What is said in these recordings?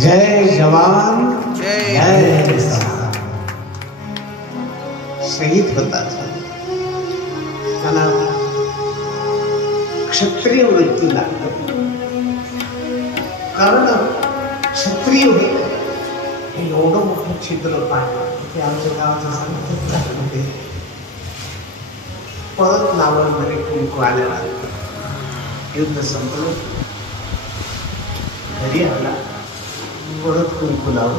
जय जवान जय किसान. शहीद होतात त्यांना क्षत्रिय वृत्ती लागते. कारण क्षत्रिय हे एवढं मोठं छिद्र पाहिलं की आमच्या गावाचं सांगतात काही परत नावांमध्ये कुंकू आलेला. युद्ध संपलं, घरी आला, परत कुंकू लावून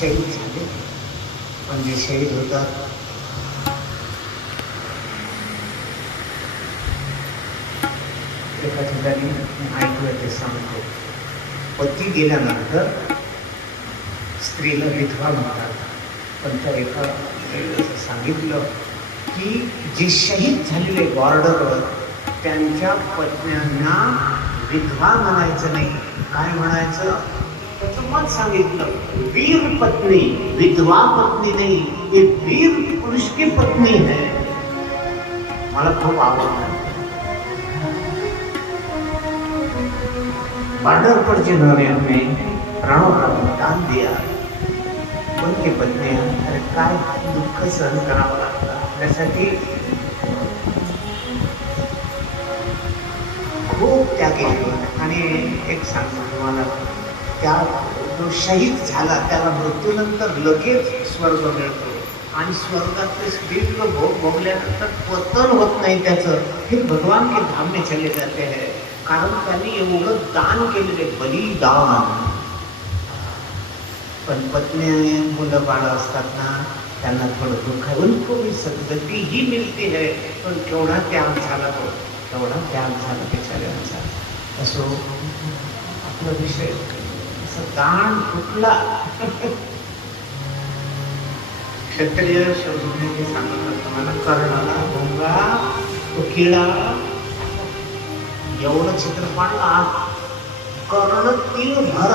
शहीद झाले. पण जे शहीद होतात एका ठिकाणी ऐकूया ते सांगतो. पती गेल्यानंतर स्त्रीला विधवा म्हणतात. पण त्या एका सांगितलं की जे शहीद झालेले बॉर्डरवर त्यांच्या पत्न्यांना विधवा म्हणायचं नाही. काय म्हणायचं? त्याचं मत सांगितलं. वीर पत्नी, विधवा पत्नी नहीं, ये वीर पुरुष की पत्नी है. मला खूप आवडतं. बॉर्डर पर जिन्होंने अपने प्राणों का बलिदान दिया उनकी पत्नियां अरे काय दुःख सहन करावं लागतं आपल्यासाठी. खूप त्याग केले. आणि एक सांगतो तुम्हाला, त्या जो शहीद झाला त्याला मृत्यूनंतर लगेच स्वर्ग मिळतो. आणि स्वर्गातले दिव्य भोग भोगल्यानंतर पतन होत नाही त्याचं. हे भगवान के धाम में चले जाते हैं. कारण त्यांनी एवढं दान केलेले, बलिदान. पण पत्नी मुलं बाळ असतात ना, त्यांना थोडं दुःख आहे. उनको भी सद्गती ही मिळते है. पण केवढा त्याग झाला तो, केवढा त्याग झाला बिचाऱ्यांचा. असो आपला विषय असं दान कुठला. क्षत्रिय शब्द हे सांगत मला कर्णाला भोंगा तो किडा एवढं चित्र पाडला. कर्ण तीन भर